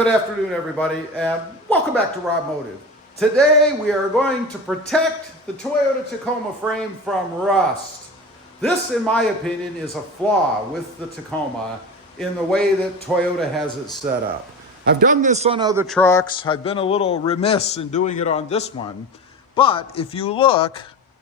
Good afternoon, everybody, and welcome back to RobMotive. Today we are going to protect the Toyota Tacoma frame from rust. This, in my opinion, is a flaw with the Tacoma in the way that Toyota has it set up. I've done this on other trucks. I've been a little remiss in doing it on this one, but if you look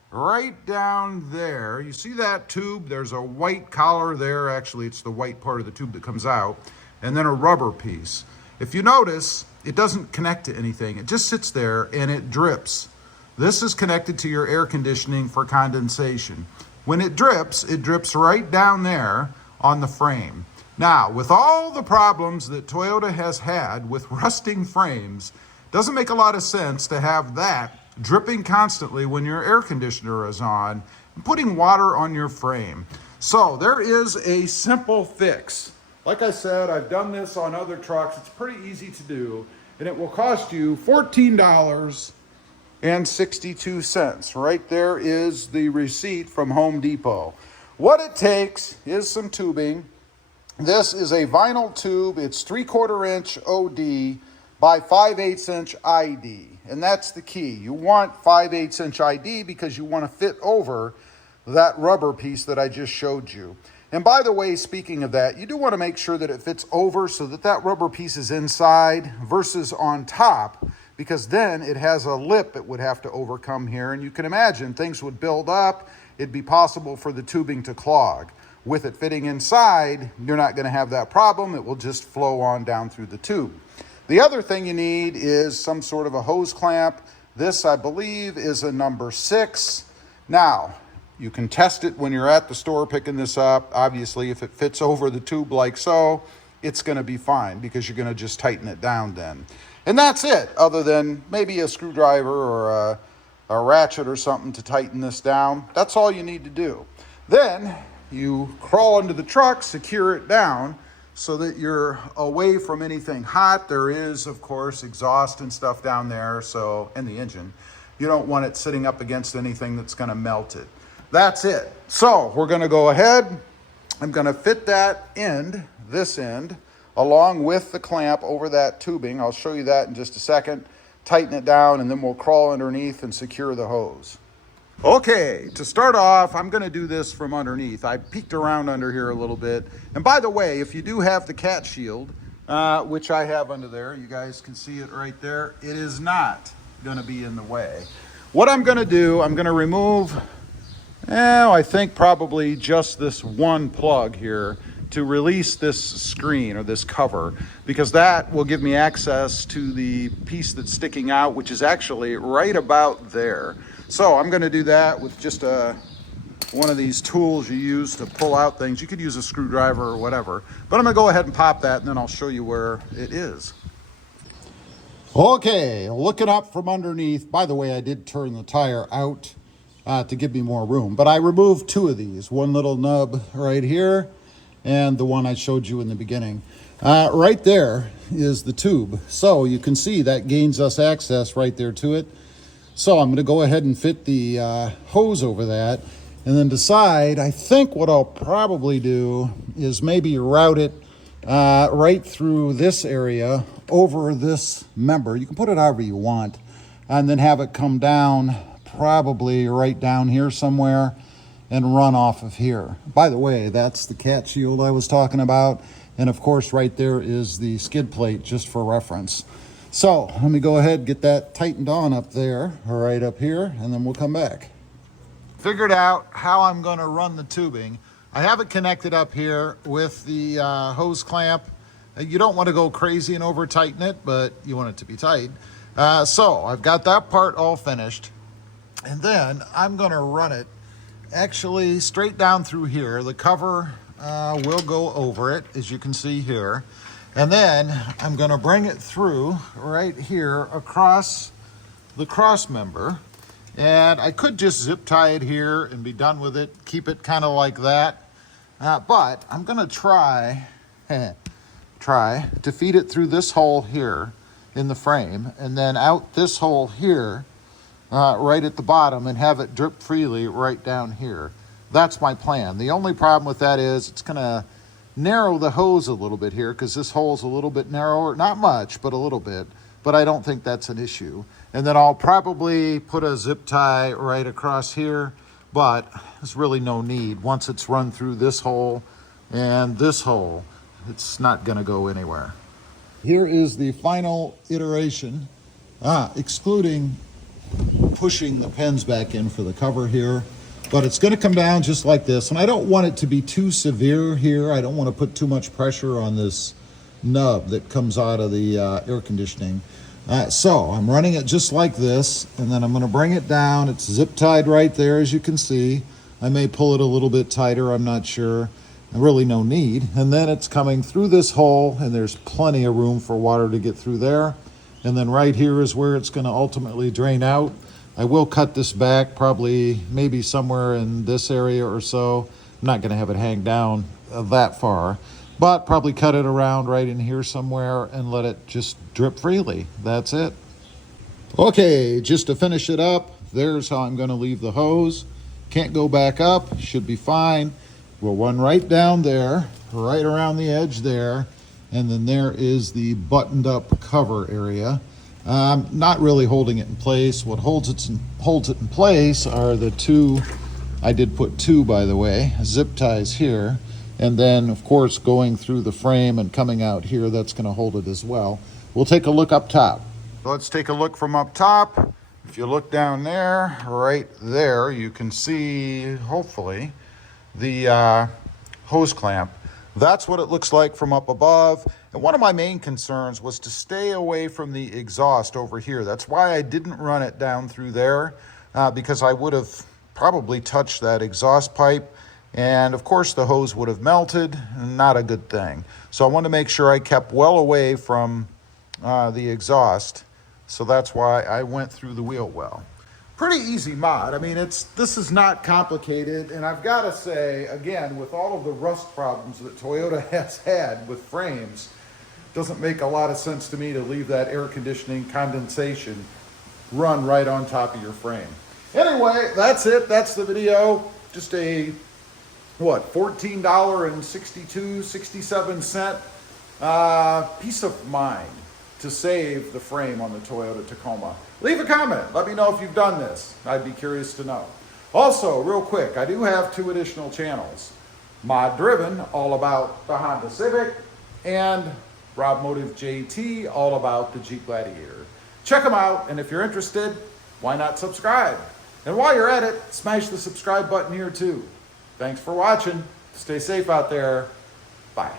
right down there, you see that tube? There's a white collar there. Actually, it's the white part of the tube that comes out, and then a rubber piece. If you notice, it doesn't connect to anything. It just sits there and it drips. This is connected to your air conditioning for condensation. When it drips right down there on the frame. Now, with all the problems that Toyota has had with rusting frames, it doesn't make a lot of sense to have that dripping constantly when your air conditioner is on and putting water on your frame. So there is a simple fix. Like I said, I've done this on other trucks. It's pretty easy to do, and it will cost you $14.62. Right there is the receipt from Home Depot. What it takes is some tubing. This is a vinyl tube. It's 3/4 inch OD by 5/8 inch ID, and that's the key. You want 5/8 inch ID because you want to fit over that rubber piece that I just showed you. And by the way, speaking of that, you do want to make sure that it fits over so that that rubber piece is inside versus on top, because then it has a lip it would have to overcome here. And you can imagine things would build up. It'd be possible for the tubing to clog. With it fitting inside, you're not going to have that problem. It will just flow on down through the tube. The other thing you need is some sort of a hose clamp. This, I believe, is a number 6. Now, you can test it when you're at the store picking this up. Obviously, if it fits over the tube like so, it's going to be fine because you're going to just tighten it down then. And that's it, other than maybe a screwdriver or a ratchet or something to tighten this down. That's all you need to do. Then you crawl into the truck, secure it down so that you're away from anything hot. There is, of course, exhaust and stuff down there, so, and the engine. You don't want it sitting up against anything that's going to melt it. That's it. So we're going to go ahead. I'm going to fit that end, this end, along with the clamp over that tubing. I'll show you that in just a second. Tighten it down, and then we'll crawl underneath and secure the hose. Okay, to start off, I'm going to do this from underneath. I peeked around under here a little bit. And by the way, if you do have the cat shield, which I have under there, you guys can see it right there, it is not going to be in the way. What I'm going to do, I'm going to remove, I think probably just this one plug here to release this screen or this cover, because that will give me access to the piece that's sticking out, which is actually right about there. So I'm going to do that with just one of these tools you use to pull out things. You could use a screwdriver or whatever, but I'm going to go ahead and pop that, and then I'll show you where it is. Okay, looking up from underneath. By the way, I did turn the tire out to give me more room, but I removed 2 of these. One little nub right here, and the one I showed you in the beginning. Right there is the tube. So you can see that gains us access right there to it. So I'm going to go ahead and fit the hose over that, and then decide, I think what I'll probably do is maybe route it right through this area over this member. You can put it however you want, and then have it come down probably right down here somewhere and run off of here. By the way, that's the cat shield I was talking about. And of course, right there is the skid plate, just for reference. So let me go ahead and get that tightened on up there, right up here, and then we'll come back. Figured out how I'm going to run the tubing. I have it connected up here with the hose clamp. You don't want to go crazy and over tighten it, but you want it to be tight. So I've got that part all finished. And then I'm going to run it actually straight down through here. The cover will go over it, as you can see here. And then I'm going to bring it through right here across the cross member. And I could just zip tie it here and be done with it, keep it kind of like that. But I'm going to try to feed it through this hole here in the frame, and then out this hole here right at the bottom, and have it drip freely right down here. That's my plan. The only problem with that is it's going to narrow the hose a little bit here because this hole's a little bit narrower. Not much, but a little bit. But I don't think that's an issue. And then I'll probably put a zip tie right across here, but there's really no need. Once it's run through this hole and this hole, it's not gonna go anywhere. Here is the final iteration, excluding pushing the pins back in for the cover here. But it's gonna come down just like this. And I don't want it to be too severe here. I don't wanna put too much pressure on this nub that comes out of the air conditioning. So I'm running it just like this, and then I'm going to bring it down. It's zip tied right there, as you can see. I may pull it a little bit tighter, I'm not sure. Really no need. And then it's coming through this hole, and there's plenty of room for water to get through there. And then right here is where it's going to ultimately drain out. I will cut this back, probably maybe somewhere in this area or so. I'm not going to have it hang down that far, but probably cut it around right in here somewhere and let it just drip freely. That's it. Okay, just to finish it up, there's how I'm gonna leave the hose. Can't go back up, should be fine. We'll run right down there, right around the edge there, and then there is the buttoned up cover area. Not really holding it in place. What holds it in place are the two, I did put two by the way, zip ties here. And then, of course, going through the frame and coming out here, that's going to hold it as well. We'll take a look up top. Let's take a look from up top. If you look down there, right there, you can see, hopefully, the hose clamp. That's what it looks like from up above. And one of my main concerns was to stay away from the exhaust over here. That's why I didn't run it down through there, because I would have probably touched that exhaust pipe. And of course the hose would have melted, not a good thing. So I wanted to make sure I kept well away from the exhaust. So that's why I went through the wheel well. Pretty easy mod. I mean, this is not complicated. And I've got to say, again, with all of the rust problems that Toyota has had with frames, it doesn't make a lot of sense to me to leave that air conditioning condensation run right on top of your frame. Anyway, that's it. That's the video. Just a $14.67 peace of mind to save the frame on the Toyota Tacoma. Leave a comment. Let me know if you've done this. I'd be curious to know. Also, real quick, I do have 2 additional channels. Mod Driven, all about the Honda Civic, and RobMotive JT, all about the Jeep Gladiator. Check them out, and if you're interested, why not subscribe? And while you're at it, smash the subscribe button here too. Thanks for watching. Stay safe out there. Bye.